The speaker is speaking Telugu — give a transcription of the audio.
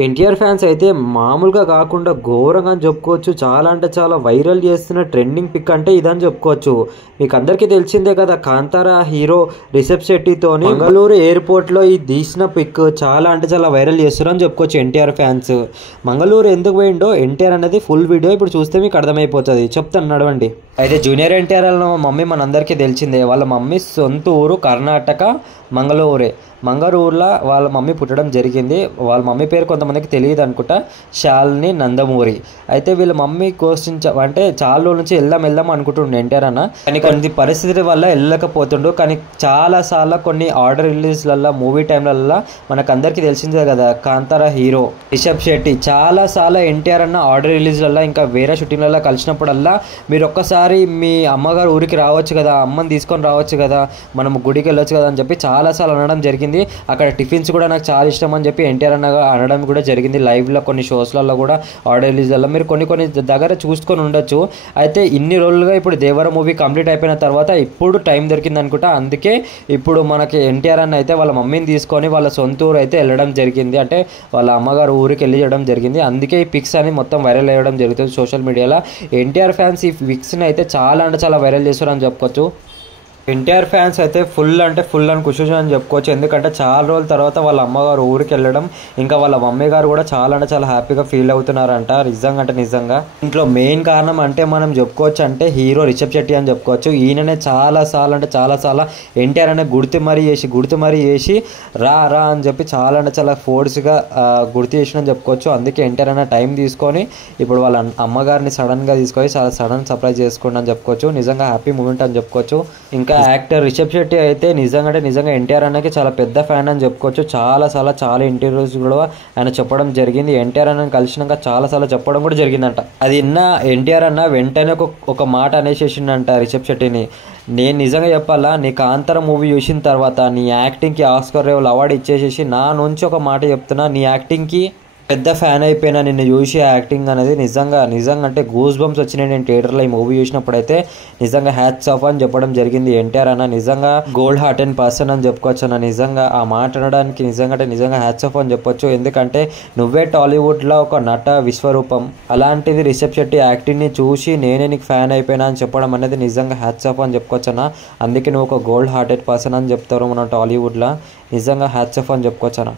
ఎన్టీఆర్ ఫ్యాన్స్ అయితే మామూలుగా కాకుండా ఘోరంగా అని చెప్పుకోవచ్చు. చాలా అంటే చాలా వైరల్ చేస్తున్న ట్రెండింగ్ పిక్ అంటే ఇదని చెప్పుకోవచ్చు. మీకు అందరికీ తెలిసిందే కదా, కాంతారా హీరో రిషబ్ శెట్టితోని మంగళూరు ఎయిర్పోర్ట్లో ఈ తీసిన పిక్ చాలా అంటే చాలా వైరల్ చేస్తున్నారని చెప్పుకోవచ్చు ఎన్టీఆర్ ఫ్యాన్స్. మంగళూరు ఎందుకు పోయిండో ఎన్టీఆర్ అనేది ఫుల్ వీడియో ఇప్పుడు చూస్తే మీకు అర్థమైపోతుంది. చెప్తాను నడవండి. అయితే జూనియర్ ఎన్టీఆర్ వాళ్ళ మమ్మీ మనందరికీ తెలిసిందే. వాళ్ళ మమ్మీ సొంత ఊరు కర్ణాటక మంగళూరే. మంగళూరులో వాళ్ళ మమ్మీ పుట్టడం జరిగింది. వాళ్ళ మమ్మీ పేరు కొంతమందికి తెలియదు అనుకుంటా, శాలిని నందమూరి. అయితే వీళ్ళ మమ్మీ అంటే చాలా రోజుల నుంచి వెళ్దాం అనుకుంటుండే ఎన్టీఆర్ అన్న, కానీ కొన్ని పరిస్థితుల వల్ల వెళ్ళకపోతుండు. కానీ చాలాసార్లు కొన్ని ఆర్డర్ రిలీజ్లల్లో మూవీ టైంలల్లో మనకు అందరికీ తెలిసిందే కదా, కాంతారా హీరో రిషబ్ శెట్టి చాలాసార్లు ఎన్టీఆర్ అన్న ఆర్డర్ రిలీజ్లల్లో ఇంకా వేరే షూటింగ్లలో కలిసినప్పుడల్లా మీరు ఒక్కసారి మీ అమ్మగారు ఊరికి రావచ్చు కదా, అమ్మని తీసుకొని రావచ్చు కదా, మనం గుడికి వెళ్ళొచ్చు కదా అని చెప్పి చాలాసార్లు అనడం జరిగింది. అక్కడ టిఫిన్స్ కూడా నాకు చాలా ఇష్టం అని చెప్పి ఎన్టీఆర్ అన్న అనడం కూడా జరిగింది. లైవ్లో కొన్ని షోస్లలో కూడా ఆడియో రిలీజ్లలో మీరు కొన్ని దగ్గర చూసుకొని ఉండొచ్చు. అయితే ఇన్ని రోజులుగా ఇప్పుడు దేవర మూవీ కంప్లీట్ అయిపోయిన తర్వాత ఇప్పుడు టైం దొరికింది అనుకుంటా. అందుకే ఇప్పుడు మనకి ఎన్టీఆర్ అన్న అయితే వాళ్ళ మమ్మీని తీసుకొని వాళ్ళ సొంత ఊరు అయితే వెళ్ళడం జరిగింది. అంటే వాళ్ళ అమ్మగారు ఊరికి వెళ్ళడం జరిగింది. అందుకే ఈ పిక్స్ అని మొత్తం వైరల్ అయ్యడం జరుగుతుంది సోషల్ మీడియాలో. ఎన్టీఆర్ ఫ్యాన్స్ ఈ పిక్స్ని అయితే చాలా అంటే చాలా వైరల్ చేస్తారని చెప్పుకోవచ్చు. ఎన్టీఆర్ ఫ్యాన్స్ అయితే ఫుల్ అని ఖుషి అని చెప్పుకోవచ్చు. ఎందుకంటే చాలా రోజుల తర్వాత వాళ్ళ అమ్మగారు ఊరికి వెళ్ళడం, ఇంకా వాళ్ళ మమ్మీ గారు కూడా చాలా అంటే చాలా హ్యాపీగా ఫీల్ అవుతున్నారంట. నిజంగా ఇంట్లో మెయిన్ కారణం అంటే మనం చెప్పుకోవచ్చు అంటే హీరో రిషబ్ శెట్టి అని చెప్పుకోవచ్చు. ఈయననే చాలాసార్లు ఎన్టీఆర్ అనే గుర్తు మరీ చేసి రా అని చెప్పి చాలా అంటే చాలా ఫోర్స్గా గుర్తు చేసిన చెప్పుకోవచ్చు. అందుకే ఎన్టీఆర్ అనే టైం తీసుకొని ఇప్పుడు వాళ్ళ అమ్మగారిని సడన్గా తీసుకొని చాలా సడన్ సర్ప్రైజ్ చేసుకోండి అని చెప్పుకోవచ్చు. నిజంగా హ్యాపీ మూమెంట్ అని చెప్పుకోవచ్చు. ఇంకా యాక్టర్ రిషబ్ శెట్టి అయితే నిజంగా ఎన్టీఆర్ అన్నకి చాలా పెద్ద ఫ్యాన్ అని చెప్పుకోవచ్చు. చాలా ఇంటర్వ్యూస్ కూడా ఆయన చెప్పడం జరిగింది. ఎన్టీఆర్ అన్న కలిసినాక చాలాసార్లు చెప్పడం కూడా జరిగిందంట. అది ఎన్టీఆర్ అన్న వెంటనే ఒక మాట అనేసేసిండంట రిషబ్ శెట్టిని. నేను నిజంగా చెప్పాలా, నీ కాంతారా మూవీ చూసిన తర్వాత నీ యాక్టింగ్కి ఆస్కార్ అవార్డు ఇచ్చేసేసి నా నుంచి ఒక మాట చెప్తున్నా, నీ యాక్టింగ్కి పెద్ద ఫ్యాన్ అయిపోయినా నిన్ను చూసి యాక్టింగ్ అనేది నిజంగా అంటే గూస్ బంప్స్ వచ్చినాయి. నేను థియేటర్లో ఈ మూవీ చూసినప్పుడు అయితే నిజంగా హ్యాట్స్ ఆఫ్ అని చెప్పడం జరిగింది ఎన్టీఆర్ అన్న. నిజంగా గోల్డ్ హార్టెడ్ పర్సన్ అని చెప్పుకోవచ్చు అన్న. నిజంగా ఆ మాట అనడానికి నిజంగా హ్యాట్స్ ఆఫ్ అని చెప్పొచ్చు. ఎందుకంటే నువ్వే టాలీవుడ్లో ఒక నట విశ్వరూపం, అలాంటిది రిషబ్ శెట్టి యాక్టింగ్ని చూసి నేనే నీకు ఫ్యాన్ అయిపోయినా అని చెప్పడం అనేది నిజంగా హ్యాట్స్ ఆఫ్ అని చెప్పుకోవచ్చు అన్న. అందుకే నువ్వు ఒక గోల్డ్ హార్టెడ్ పర్సన్ అని చెప్తారు మన టాలీవుడ్లో. నిజంగా హ్యాట్స్ ఆఫ్ అని చెప్పుకోవచ్చు అన్న.